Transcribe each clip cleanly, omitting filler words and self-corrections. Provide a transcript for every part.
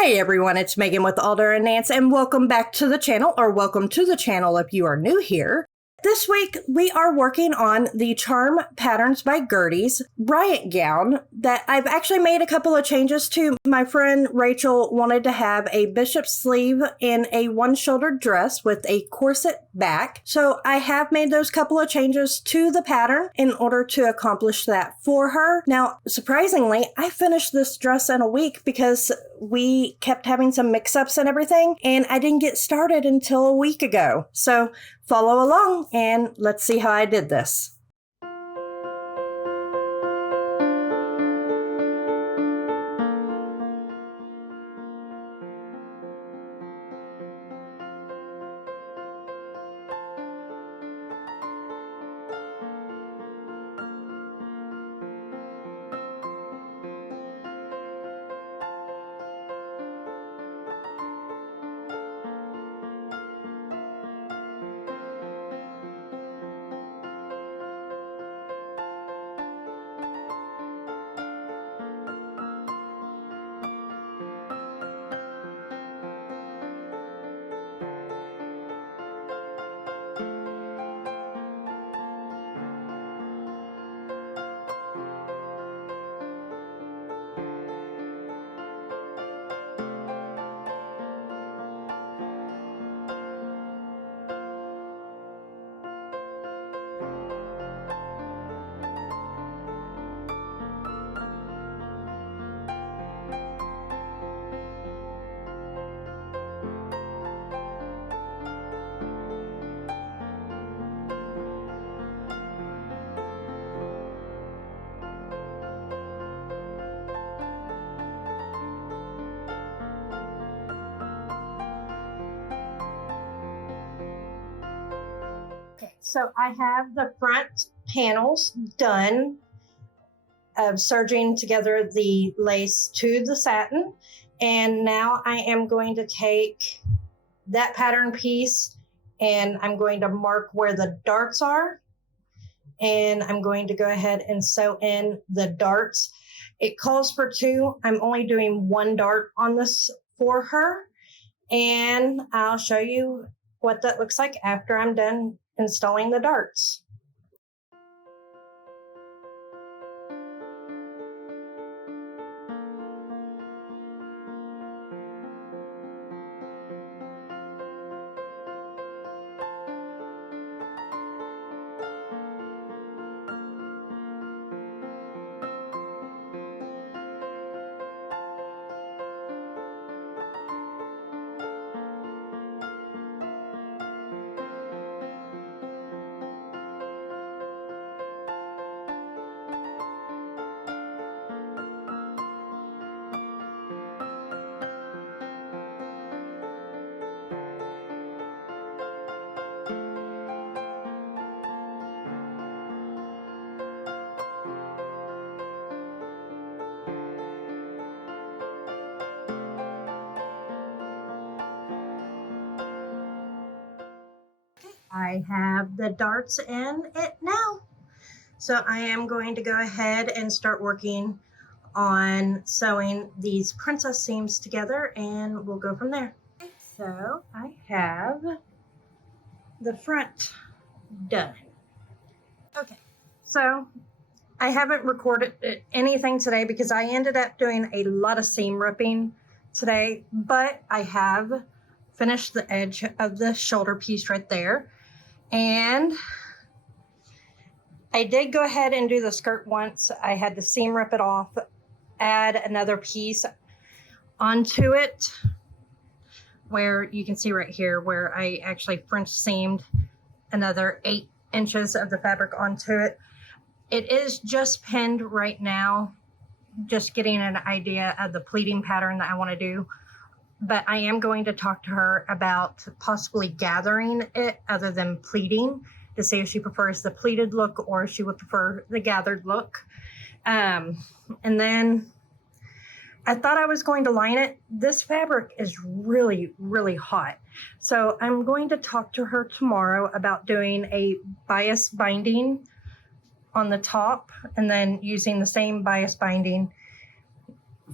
Hey everyone, it's Megan with Alder and Nance, and welcome back to the channel, or welcome to the channel if you are new here. This week, we are working on the Charm Patterns by Gertie's Bryant gown that I've actually made a couple of changes to. My friend Rachel wanted to have a bishop sleeve in a one-shouldered dress with a corset back. So I have made those couple of changes to the pattern in order to accomplish that for her. Now, surprisingly, I finished this dress in a week because we kept having some mix-ups and everything, and I didn't get started until a week ago. So follow along and let's see how I did this. Okay, so I have the front panels done of serging together the lace to the satin. And now I am going to take that pattern piece and I'm going to mark where the darts are. And I'm going to go ahead and sew in the darts. It calls for 2. I'm only doing 1 dart on this for her. And I'll show you what that looks like after I'm done installing the darts. I have the darts in it now. So I am going to go ahead and start working on sewing these princess seams together and we'll go from there. So I have the front done. Okay, so I haven't recorded anything today because I ended up doing a lot of seam ripping today, but I have finished the edge of the shoulder piece right there. And I did go ahead and do the skirt once. I had to seam rip it off, add another piece onto it, where you can see right here where I actually French seamed another 8 inches of the fabric onto it. It is just pinned right now, just getting an idea of the pleating pattern that I want to do. But I am going to talk to her about possibly gathering it other than pleating to see if she prefers the pleated look or if she would prefer the gathered look. And then I thought I was going to line it. This fabric is really, really hot. So I'm going to talk to her tomorrow about doing a bias binding on the top and then using the same bias binding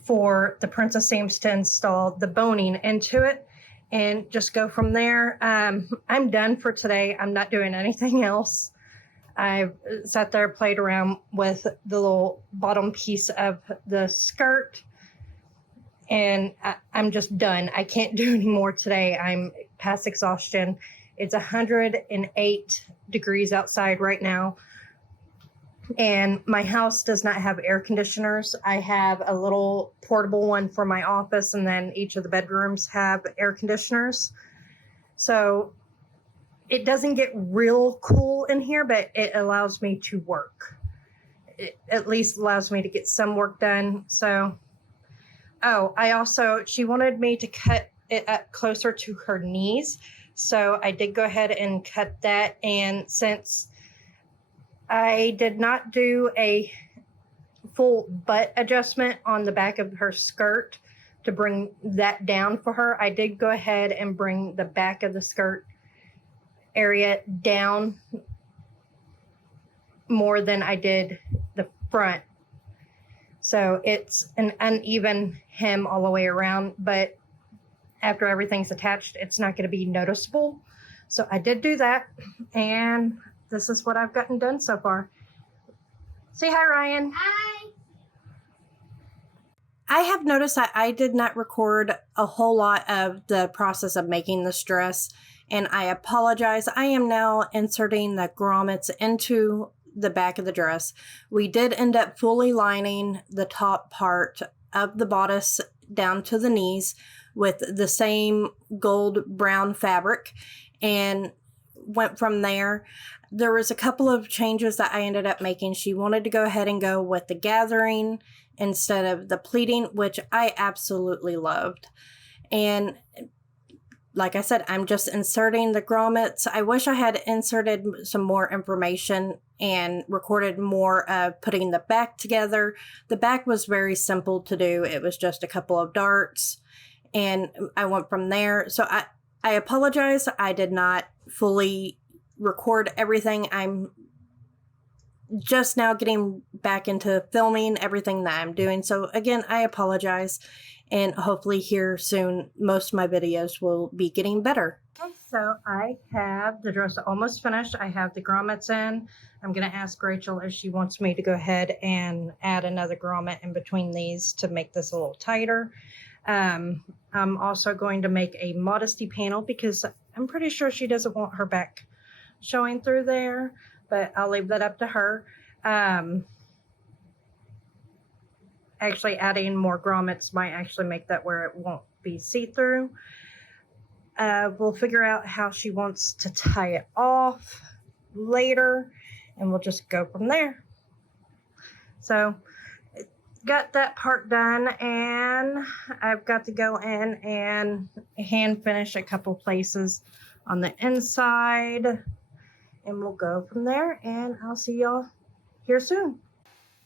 for the princess seams to install the boning into it and just go from there. I'm done for today. I'm not doing anything else. I've sat there, played around with the little bottom piece of the skirt, and I'm just done. I can't do any more today. I'm past exhaustion. It's 108 degrees outside right now, and my house does not have air conditioners. I have a little portable one for my office, and then each of the bedrooms have air conditioners. So it doesn't get real cool in here, but it allows me to work. It at least allows me to get some work done. So, she wanted me to cut it up closer to her knees. So I did go ahead and cut that. And since I did not do a full butt adjustment on the back of her skirt to bring that down for her, I did go ahead and bring the back of the skirt area down more than I did the front. So it's an uneven hem all the way around, but after everything's attached, it's not going to be noticeable. So I did do that, and this is what I've gotten done so far. Say hi, Ryan. Hi. I have noticed that I did not record a whole lot of the process of making this dress, and I apologize. I am now inserting the grommets into the back of the dress. We did end up fully lining the top part of the bodice down to the knees with the same gold brown fabric and went from there. There was a couple of changes that I ended up making. She wanted to go ahead and go with the gathering instead of the pleating, which I absolutely loved. And like I said, I'm just inserting the grommets. I wish I had inserted some more information and recorded more of putting the back together. The back was very simple to do. It was just a couple of darts, and I went from there. So I apologize. I did not fully record everything. I'm just now getting back into filming everything that I'm doing. So again, I apologize. And hopefully here soon, most of my videos will be getting better. Okay, so I have the dress almost finished. I have the grommets in. I'm going to ask Rachel if she wants me to go ahead and add another grommet in between these to make this a little tighter. I'm also going to make a modesty panel because I'm pretty sure she doesn't want her back showing through there, but I'll leave that up to her. Actually adding more grommets might actually make that where it won't be see-through. We'll figure out how she wants to tie it off later, and we'll just go from there. So got that part done, and I've got to go in and hand finish a couple places on the inside, and we'll go from there, and I'll see y'all here soon.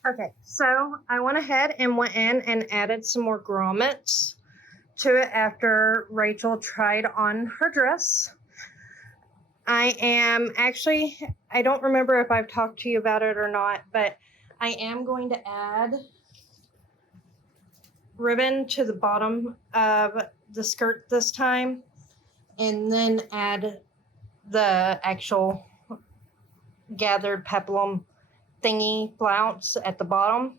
Okay, so I went ahead and went in and added some more grommets to it after Rachel tried on her dress. I don't remember if I've talked to you about it or not, but I am going to add ribbon to the bottom of the skirt this time, and then add the actual gathered peplum thingy flounce at the bottom.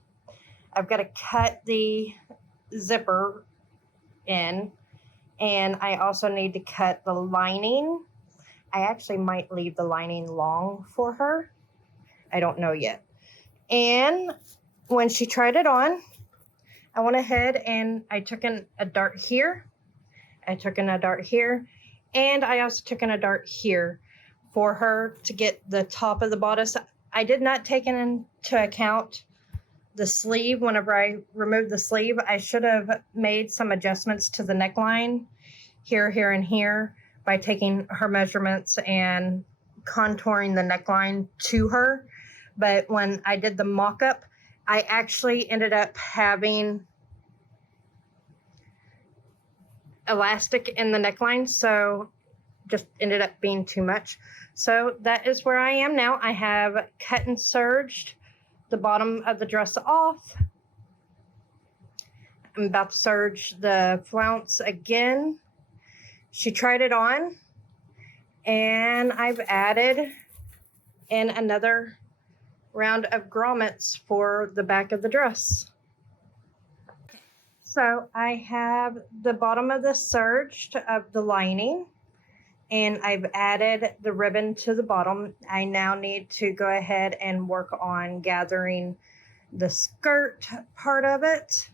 I've got to cut the zipper in, and I also need to cut the lining. I actually might leave the lining long for her. I don't know yet. And when she tried it on, I went ahead and I took in a dart here. I took in a dart here, and I also took in a dart here for her to get the top of the bodice. I did not take into account the sleeve. Whenever I removed the sleeve, I should have made some adjustments to the neckline here, here, and here by taking her measurements and contouring the neckline to her. But when I did the mock-up, I actually ended up having elastic in the neckline, so just ended up being too much. So that is where I am now. I have cut and serged the bottom of the dress off. I'm about to serge the flounce again. She tried it on, and I've added in another round of grommets for the back of the dress. So I have the bottom of the serged of the lining, and I've added the ribbon to the bottom. I now need to go ahead and work on gathering the skirt part of it,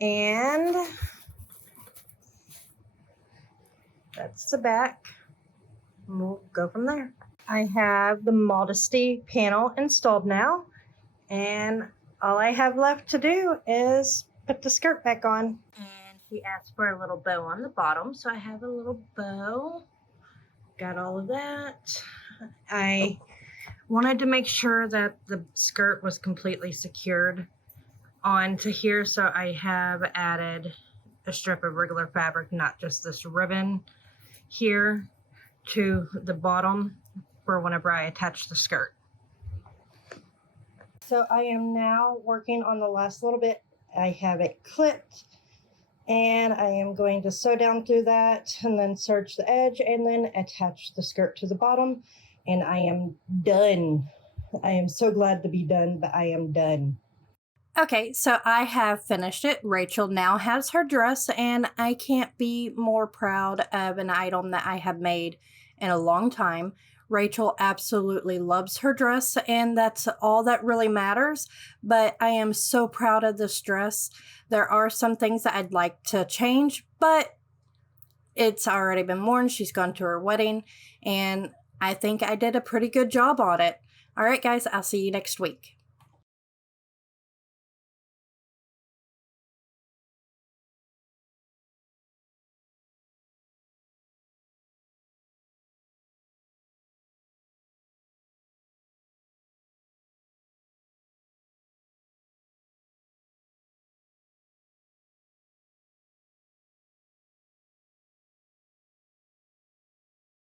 and that's the back. We'll go from there. I have the Modesty panel installed now, and all I have left to do is put the skirt back on. And she asked for a little bow on the bottom, so I have a little bow. Got all of that. I wanted to make sure that the skirt was completely secured onto here, so I have added a strip of regular fabric, not just this ribbon here, to the bottom for whenever I attach the skirt. So I am now working on the last little bit. I have it clipped, and I am going to sew down through that and then serge the edge and then attach the skirt to the bottom, and I am done. I am so glad to be done, but I am done. Okay, so I have finished it. Rachel now has her dress, and I can't be more proud of an item that I have made in a long time. Rachel absolutely loves her dress, and that's all that really matters. But I am so proud of this dress. There are some things that I'd like to change, but it's already been worn. She's gone to her wedding, and I think I did a pretty good job on it. All right, guys, I'll see you next week.